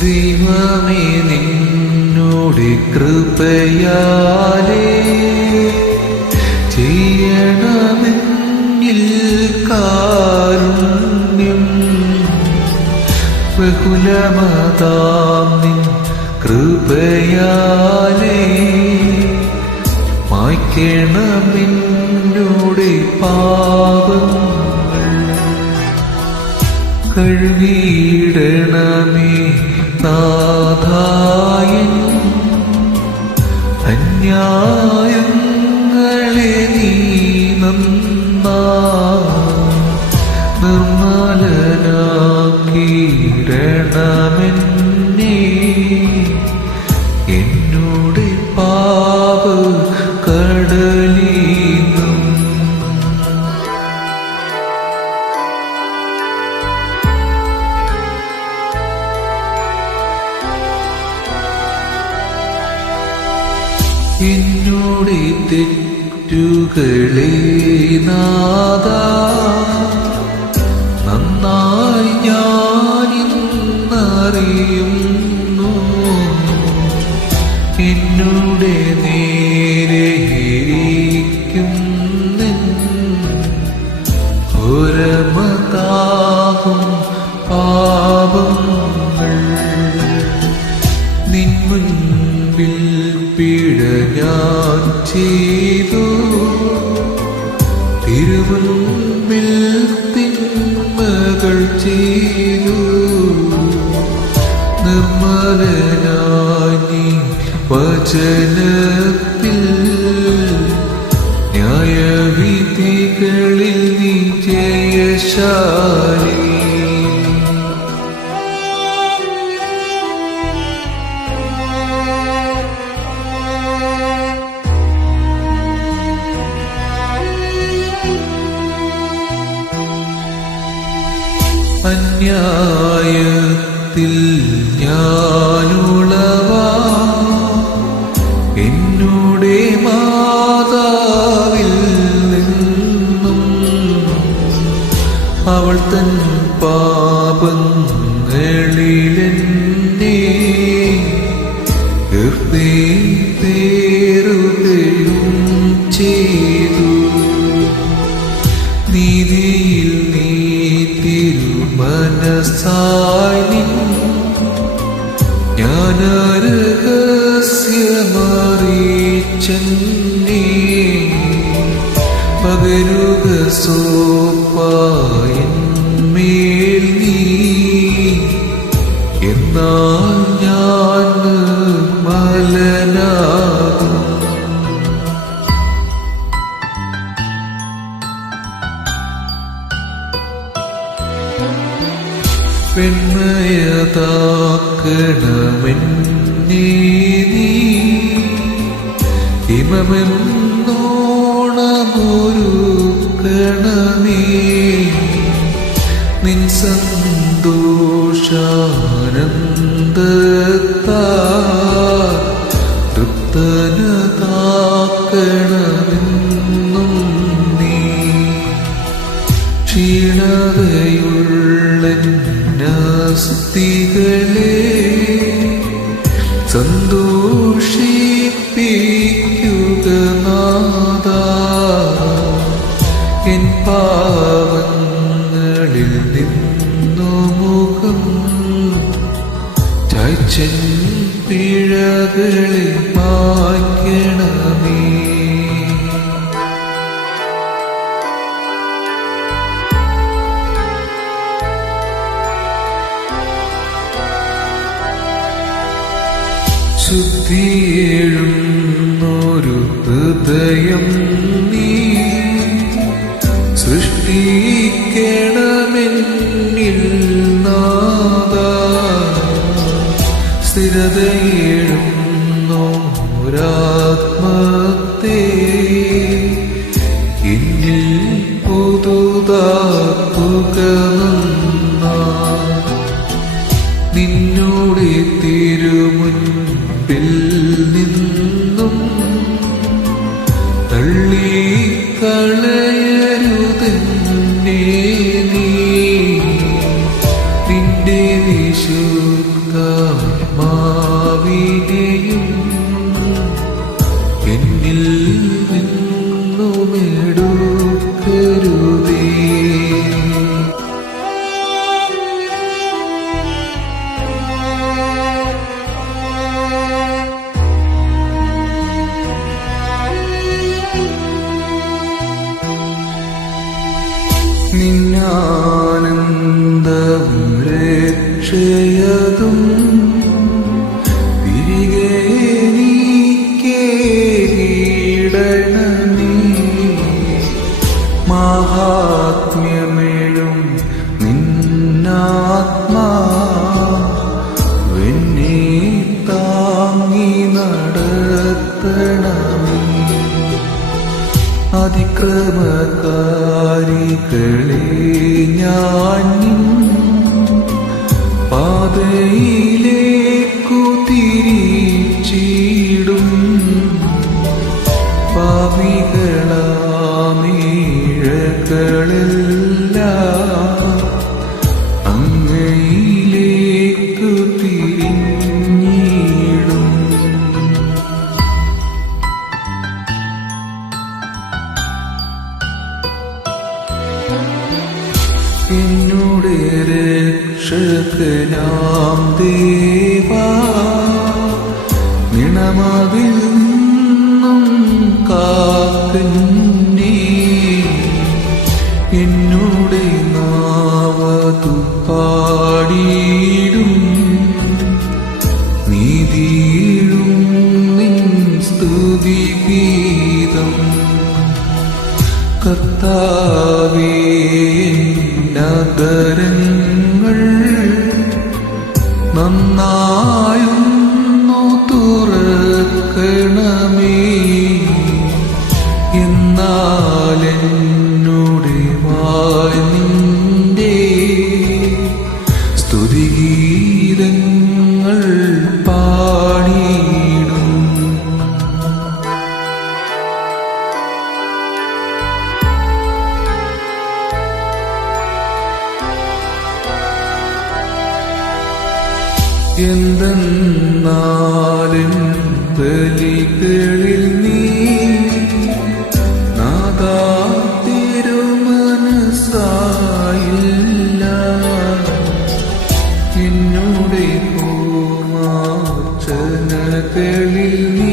ദൈവമേ നിന്നോട് കൃപയാലേ. ചെയ്യണമെന്നിൽ കാരുണ്യം. ബഹുലമതാം നിൻ കൃപയാലേ. മായ്ക്കണമെന്നോട് പാപം കഴുകിയിടണമേ. നാഥായൻ അന്യായങ്ങളെ നാദ നന്നായി ഞാനിന്നറിയുന്നു. എന്നോട് നേരെ ഒരമതാകും പാപങ്ങൾ. നിൻ മുൻപിൽ പിഴ ഞാൻ ചെയ്തു. തിരുമുൻപിൽ തിന്മകൾ വചനത്തിൽ ന്യായവിധികളിൽ നീ ജയശാലി. അന്യായത്തിൽ ഞാനുളവാ. എന്നോടെ മാതാവിൽ നിന്നും അവൾ തൻ പാപങ്ങളിലെന്നെ പേറുകയും പകരുക സോപ്പായന്മേൽ ക്ഷീണതയുള്ള നാസ്തികളെ സന്തോഷിപ്പിക്കുക നാദ എൻ പാവങ്ങളിൽ നിന്നു മുഖം ചായ്ച്ചൻ പിഴകളെ മായ്ക്കണമേ ശുദ്ധിയേഴുന്നൊരു ഹൃദയം നീ സൃഷ്ടിക്കണമെന്നിൽ സ്ഥിരതയേഴുന്നോരാത്മത്തെ അതിക്രമകാരികളെ ഞാൻ നിൻ രക്ഷകനാം ദേവാ നിണമതിൽ നിന്നും എന്നോട് നാവതു പാടിയിടും നീതിയിടും നിൻ സ്തുതിഗീതം കർത്താവേ നഗരങ്ങൾ നന്നായൊന്നു തുറക്കണമേ. എന്നാൽ എന്തെന്നാലും ബലികളിൽ നീ നാദാ തിരുമനസായില്ല. എന്നോട് ഹോമാർച്ചനകളിൽ നീ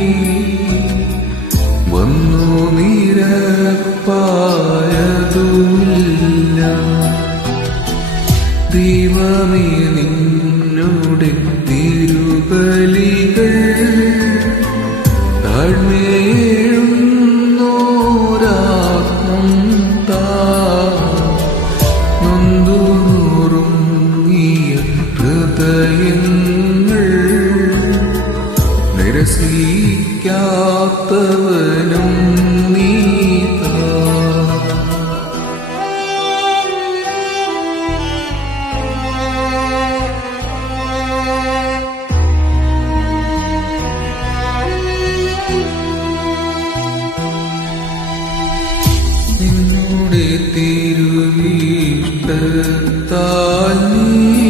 തിരുവീഷ്ടത്താൽ നീ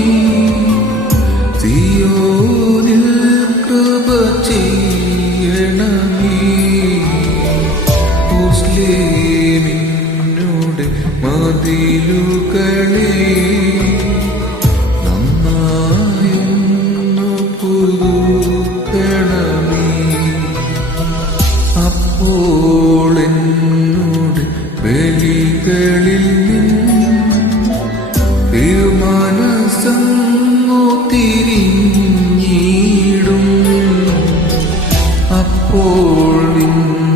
holding